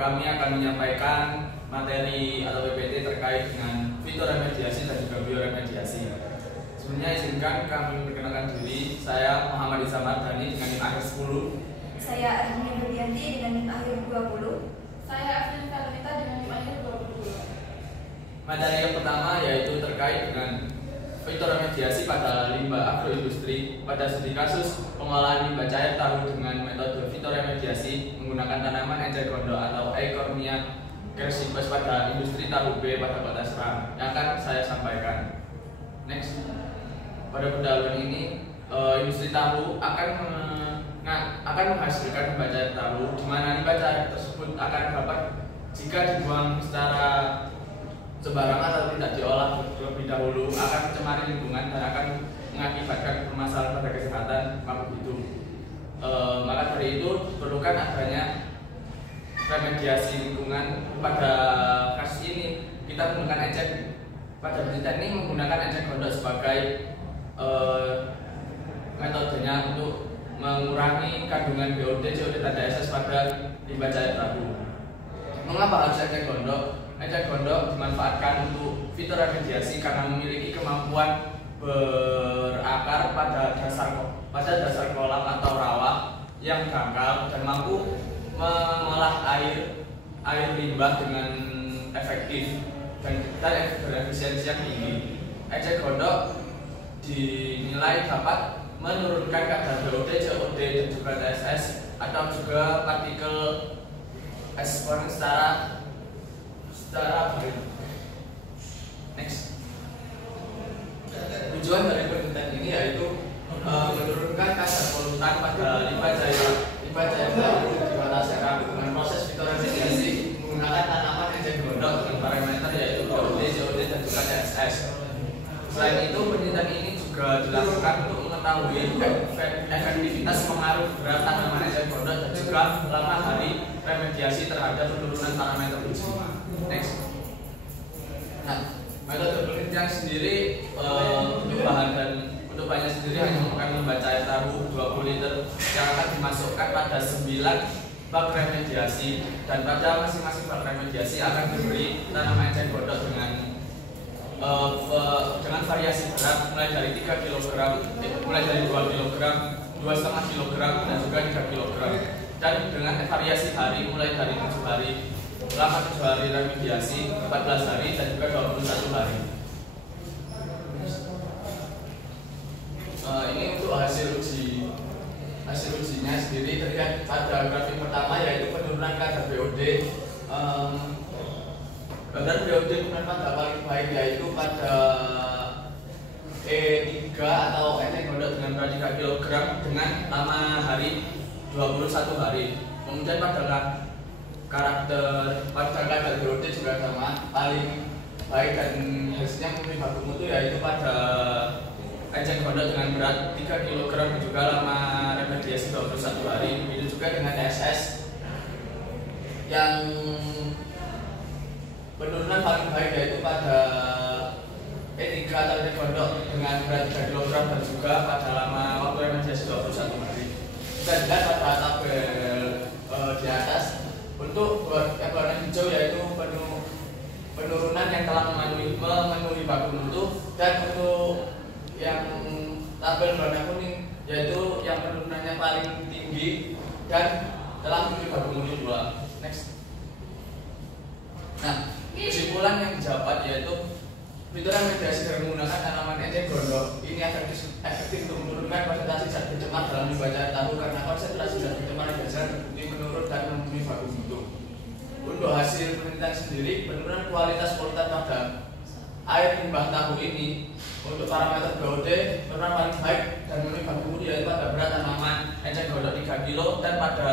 kami akan menyampaikan materi atau PPT terkait dengan fitoremediasi dan juga bioremediasi. Sebelumnya izinkan kami memperkenalkan diri. Saya Muhammad Isa Mardhani dengan NIM akhir 10. Saya Arjuna Berdianti dengan NIM akhir 20. Saya Evelyn Veronita dengan NIM akhir 22. Materi yang pertama yaitu terkait dengan fitoremediasi pada limbah agroindustri. Pada studi kasus pengolahan limbah cair tahu dengan metode fitoremediasi menggunakan tanaman ejek gondok atau Eichhornia crassipes pada industri tahu B pada Kota Serang yang akan saya sampaikan. Next, pada pendahuluan ini industri tahu akan menghasilkan limbah cair tahu, di mana limbah cair tersebut akan dapat jika dibuang secara sembarangan atau tidak diolah terlebih dahulu akan mencemari lingkungan dan akan mengakibatkan permasalahan pada kesehatan makhluk hidup. Maka dari itu diperlukan adanya remediasi lingkungan. Pada kasus ini kita menggunakan ejek, pada penelitian ini menggunakan ejek gondok sebagai metodenya untuk mengurangi kandungan BOD, COD, dan DSS pada limbah cair tahu. Mengapa harus ejek gondok? Ejek gondok dimanfaatkan untuk fitoremediasi karena memiliki kemampuan berakar pada dasar kolam atau rawa yang dangkal dan mampu mengolah air limbah dengan efektif dan berefisiensi yang tinggi. Ejek gondok dinilai dapat menurunkan kadar BOD, COD, dan juga TSS atau juga partikel S1 secara baik. Next, tujuan dari penelitian ini yaitu menurunkan kadar polutan pada limbah cair di Kota Serang dengan proses fitoremediasi menggunakan tanaman ejek gondok dengan parameter yaitu BOD, COD, dan juga TSS. Selain itu, penelitian ini juga dilakukan untuk mengetahui efektivitas pengaruh berat tanaman ejek gondok dan juga lama hari remediasi terhadap penurunan parameter uji. Next. Nah, metode penelitian sendiri untuk bahannya sendiri hanya menggunakan limbah cair tahu 20 liter yang akan dimasukkan pada 9 bak remediasi, dan pada masing-masing bak remediasi akan diberi tanaman ejek gondok dengan variasi berat mulai dari 3 kg, mulai dari 2 kg, 2,5 kg, dan juga 3 kg, dan dengan variasi hari mulai dari 7 hari, selama 7 hari remediasi, 14 hari, dan juga 21 hari. Ini untuk hasil ujinya sendiri terlihat pada grafik pertama yaitu penurunan kadar BOD. Kadar BOD penurunan paling baik yaitu pada E3 atau ejek gondok dengan berat 3 kg dengan lama hari 21 hari. Kemudian pada kadar BOD juga sama, paling baik dan hasilnya memenuhi baku mutu yaitu pada ejek gondok dengan berat 3 kg dan juga lama remediasi 21 hari. Begitu juga dengan TSS yang penurunan paling baik yaitu pada E3 atau ejek gondok dengan berat 3 kg dan juga pada lama waktu remediasi 21 hari. Bisa dilihat pada tabel di atas. Untuk yang warna hijau yaitu penurunan yang telah memenuhi baku mutu, dan untuk yang tabel warna kuning yaitu yang penurunannya paling tinggi dan telah memenuhi baku mutu 2. Next. Nah, kesimpulan yang didapat yaitu fitoremediasi dengan menggunakan tanaman ejek gondok ini efektif untuk menurunkan konsentrasi zat pencemar dalam limbah cair tahu karena konsentrasi zat pencemar yang dasar terbukti menurun dan memenuhi baku mutu. Untuk hasil penelitian sendiri, penurunan kualitas polutan pada air limbah tahu ini untuk parameter BOD penurunan paling baik dan memenuhi baku mutu yaitu pada berat tanaman ejek gondok 3 kg dan pada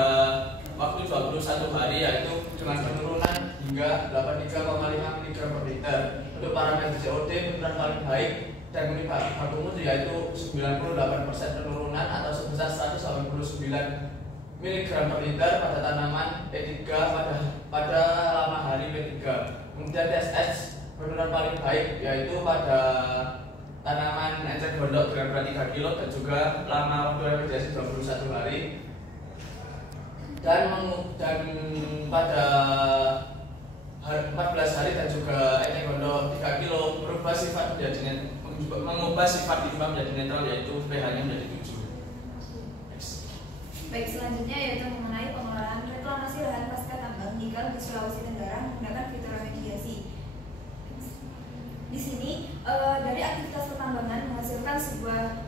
waktu 21 hari yaitu dengan penurunan hingga 83,5 mg per liter. Untuk parameter COD penurunan paling baik dan memenuhi baku mutu yaitu 98% penurunan atau sebesar 189 mg per liter pada tanaman E3 pada lama hari P3. Kemudian TSS penurunan paling baik yaitu pada tanaman ejek gondok dengan berat 3 kg dan juga lama waktu remediasi 21 hari. Dan pada mengubah sifat limbah menjadi netral, yaitu pH-nya menjadi 7. Baik, selanjutnya yaitu mengenai pengolahan reklamasi lahan pasca tambang nikel di Sulawesi Tenggara menggunakan fitur remediasi. Di sini dari aktivitas pertambangan menghasilkan sebuah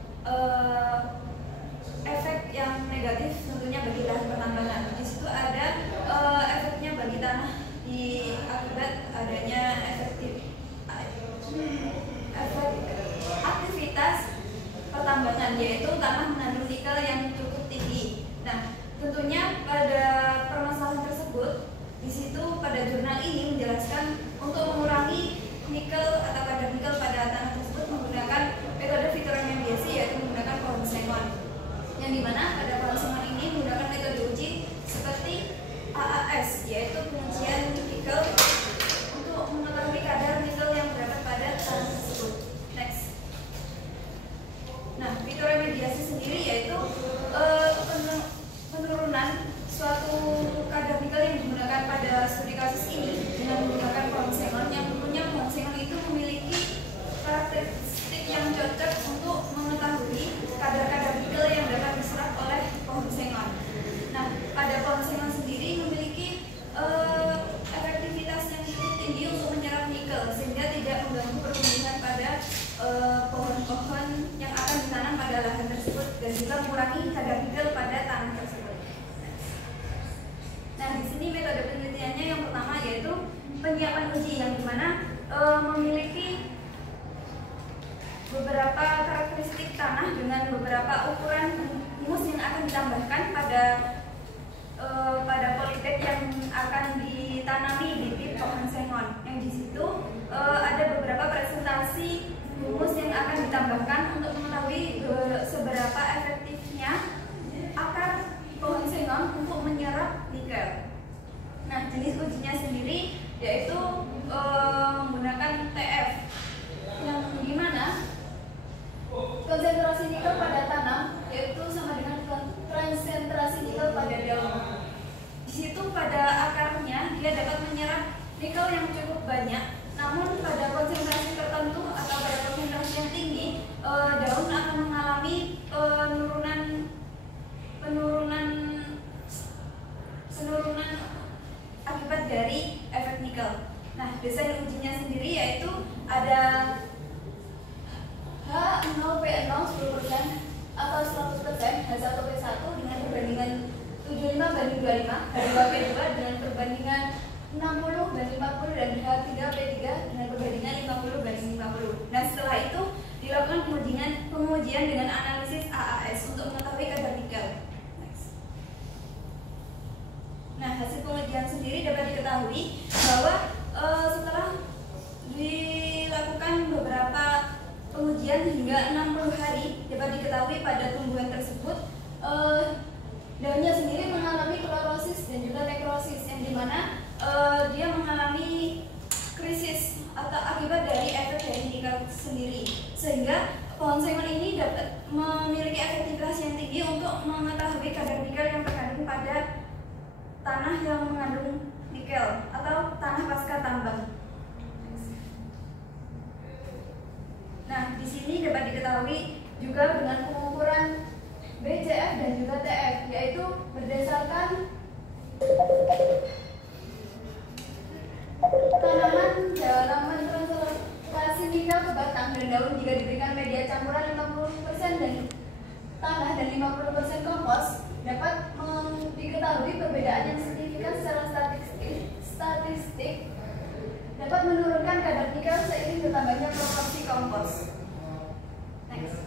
efek yang negatif tentunya bagi lahan pertambangan. Di situ ada efeknya bagi tanah di akibat adanya efek aktivitas pertambangan, yaitu tanah mengandung nikel yang cukup tinggi. Nah, tentunya pada permasalahan tersebut, di situ pada jurnal ini menjelaskan untuk mengurangi nikel atau kadar nikel pada tanah tersebut menggunakan metode fitur remediasi, yaitu menggunakan pohon sengon. Yang dimana pada pohon sengon ini menggunakan metode uji seperti AAS, yaitu pengujian nikel untuk mengetahui kadar nikel yang terdapat pada tanah tersebut. Next. Nah, fitur remediasi sendiri yaitu penurunan suatu kadar nikel yang digunakan pada studi kasus ini dengan menggunakan pohon sengon, yang tentunya pohon sengon itu memiliki karakteristik yang cocok untuk mengetahui kadar-kadar nikel yang dapat diserap oleh pohon sengon. Nah, pada pohon sengon sendiri memiliki efektivitas yang cukup tinggi untuk menyerap nikel, sehingga tidak mengganggu pertumbuhan pada pohon-pohon yang akan ditanam pada lahan tersebut dan juga mengurangi kadar nikel pada tanah tersebut. Nah, di sini metode penelitiannya yang pertama yaitu penyiapan uji, yang dimana memiliki beberapa karakteristik tanah dengan beberapa ukuran humus yang akan ditambahkan pada polybag yang akan ditanami di bibit pohon sengon. Yang di situ ada beberapa presentasi humus yang akan ditambahkan untuk mengetahui seberapa efektifnya akar pohon sengon untuk menyerap nikel. Nah, jenis ujinya sendiri yaitu menggunakan TF, yang dimana konsentrasi nikel pada tanam yaitu sama dengan konsentrasi nikel pada daun. Di situ pada akarnya dia dapat menyerap nikel yang cukup banyak, namun pada konsentrasi tertentu atau pada konsentrasi yang tinggi, daun akan mengalami penurunan akibat dari efek nikel. Nah, desain ujinya sendiri yaitu ada H0P0 10% atau 100%, H1P1 dengan perbandingan 75:25, H2P2 dengan perbandingan 60:40, dan H3P3 dengan perbandingan 50:50. Nah, setelah itu dilakukan pengujian dengan analisis AAS untuk mengetahui kadar nikel. Nah, hasil pengujian sendiri dapat diketahui bahwa setelah dilakukan beberapa pengujian hingga 60 hari, dapat diketahui pada tumbuhan tersebut daunnya sendiri mengalami klorosis dan juga nekrosis, yang dimana dia mengalami krisis atau akibat dari efek dari nikel sendiri, sehingga pohon sengon ini dapat memiliki efektivitas yang tinggi untuk mengetahui kadar nikel yang terkandung pada tanah yang mengandung nikel atau tanah pasca tambang. Nah, di sini dapat diketahui juga dengan pengukuran BCF dan juga TF, yaitu berdasarkan tanaman halaman translokasi nikel ke batang dan daun jika diberikan media campuran 50% dan tanah dan 50% kompos, dapat diketahui perbedaan yang signifikan secara statistik dapat menurunkan kadar nikel seiring bertambahnya proporsi kompos. Next.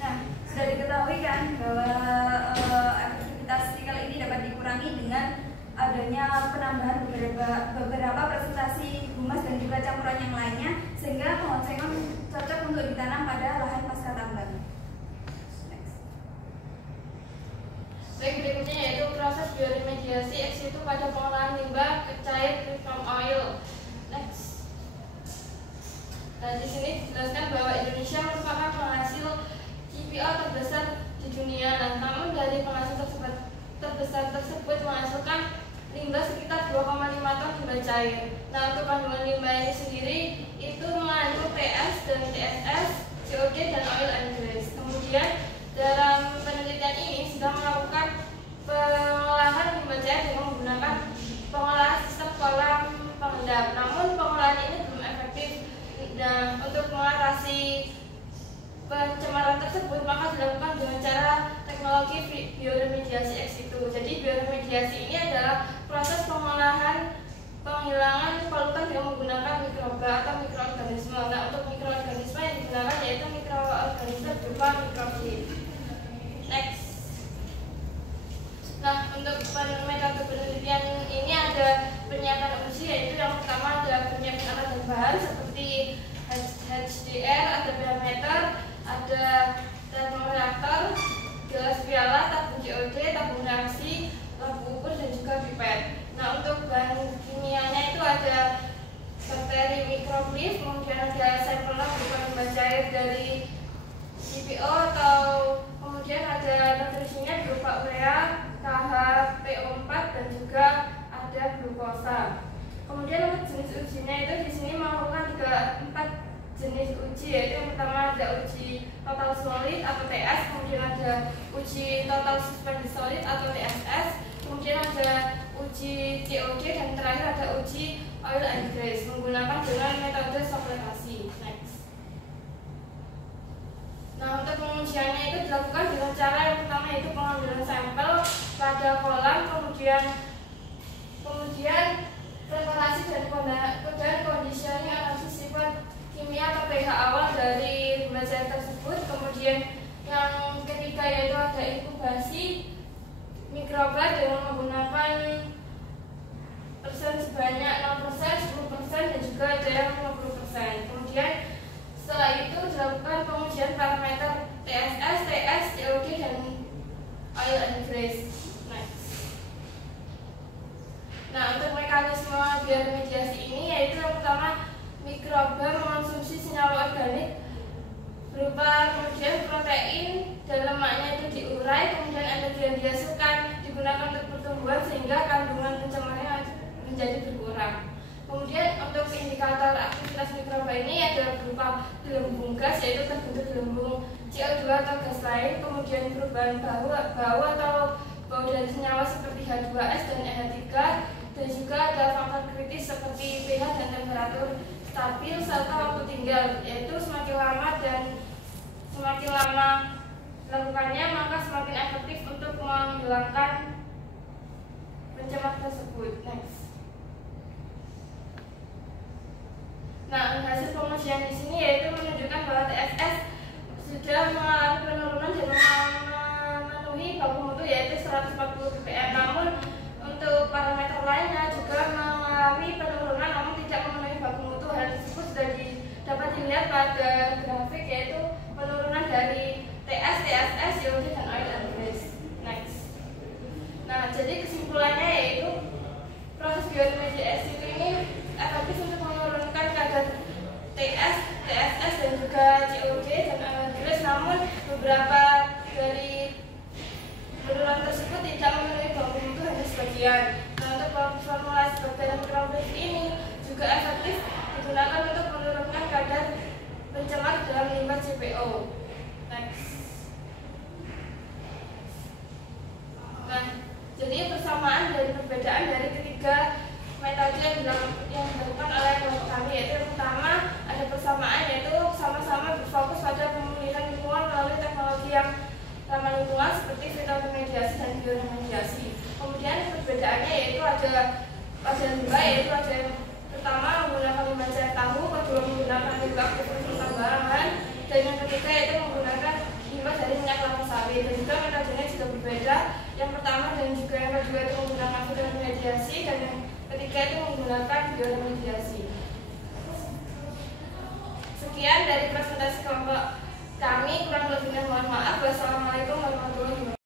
Nah, sudah diketahui kan bahwa efektivitas nikel ini dapat dikurangi dengan adanya penambahan beberapa presentasi humas dan juga campuran yang lainnya, sehingga pohon sengon cocok untuk ditanam pada lahan pasca tambang. Baik, berikutnya yaitu proses bioremediasi ex situ pada pengolahan limbah ke cair palm oil. Next. Nah, di sini dijelaskan bahwa Indonesia merupakan penghasil CPO terbesar di dunia. Nah, namun dari penghasil terbesar tersebut menghasilkan limbah sekitar 2,5 ton limbah cair. Nah, untuk kandungan limbah ini sendiri itu mengandung TS dan TSS, COD dan oil and grease. Kemudian dalam penelitian ini sudah melakukan pengolahan limbah cair dengan menggunakan pengolahan sistem kolam pengendap. Namun pengolahan ini belum efektif. Nah, untuk mengatasi pencemaran tersebut maka dilakukan dengan cara teknologi bioremediasi ex situ. Jadi bioremediasi ini adalah proses pengolahan penghilangan polutan dengan menggunakan mikroba atau mikroorganisme. Nah, untuk mikroorganisme yang digunakan yaitu mikroorganisme berupa mikrofilm. Next. Nah, untuk metode penelitian ini ada penyiapan uji, yaitu yang pertama ada penyiapan alat dan bahan seperti HDR, ada parameter, ada termoreaktor, gelas piala, tabung COD, tabung reaksi, lampu ukur dan juga pipet. Nah, untuk bahan kimianya itu ada bakteri mikrofilm, kemudian ada sampel berupa limbah cair dari CPO atau kemudian ada nutrisinya berupa urea, KHPO4 dan juga ada glukosa. Kemudian untuk jenis ujinya itu di sini melakukan 4 jenis uji, yaitu yang pertama ada uji total solid atau TS, kemudian ada uji total suspended solid atau TSS, kemudian ada uji COD dan terakhir ada uji oil and grease menggunakan dengan metode sublimasi. Next. Nah, untuk pengujiannya itu dilakukan dengan cara yang pertama yaitu pengambilan sampel pada kolam, kemudian preparasi dan conditioning analisis sifat kimia atau pH awal dari limbah cair tersebut. Kemudian yang ketiga yaitu ada inkubasi mikroba dengan menggunakan persen sebanyak 0%, 10% dan juga ada yang 50%. Kemudian setelah itu dilakukan pengujian parameter TSS, TS, COD dan oil and grease. Nah, untuk mekanisme bioremediasi ini yaitu yang pertama mikroba mengonsumsi senyawa organik berupa kemudian protein dan lemaknya itu diurai, kemudian energi yang dihasilkan digunakan untuk pertumbuhan sehingga kandungan pencemarnya menjadi berkurang. Kemudian untuk indikator aktivitas mikroba ini ada berupa gelembung gas, yaitu terbentuk gelembung CO2 atau gas lain, kemudian perubahan bau atau bau dari senyawa seperti H2S dan NH3, dan juga ada faktor kritis seperti pH dan temperatur stabil serta waktu tinggal, yaitu semakin lama lakukannya maka semakin efektif untuk menghilangkan pencemar tersebut. Next. Nah, hasil pengujian di sini yaitu menunjukkan bahwa TSS sudah mengalami penurunan dan memenuhi baku mutu yaitu 140 ppm. Namun untuk parameter lainnya juga mengalami penurunan namun tidak memenuhi baku mutu. Hal tersebut sudah dapat dilihat pada grafik yaitu penurunan dari TS, TSS, COD dan oil and grease. Next. Nah, jadi kesimpulannya yaitu proses bioremediasi ini efektif untuk menurunkan kadar TS, TSS dan juga COD dan oil and grease. Namun beberapa dari penurunan tersebut tidak memenuhi baku mutu hanya sebagian. Nah, untuk formulasi bakteri mikrofilm ini juga efektif digunakan untuk menurunkan kadar pencemar dalam limbah CPO. Next. Nah, jadi persamaan dari perbedaan dari ketiga metode yang dilakukan oleh kelompok kami yaitu yang pertama ada persamaan yaitu sama-sama berfokus pada pemulihan lingkungan melalui teknologi yang ramah lingkungan seperti fitoremediasi dan bioremediasi. Kemudian perbedaannya yaitu ada limbah yaitu ada yang pertama menggunakan limbah cair tahu, kedua menggunakan limbah aktivitas tambahan, dan yang ketiga yaitu menggunakan limbah dari minyak kelapa sawit. Dan juga metodenya juga berbeda. Yang pertama dan juga yang kedua itu menggunakan fitoremediasi dan yang ketiga itu menggunakan bioremediasi. Sekian dari presentasi kelompok kami, kurang lebihnya mohon maaf. Wassalamualaikum warahmatullahi wabarakatuh.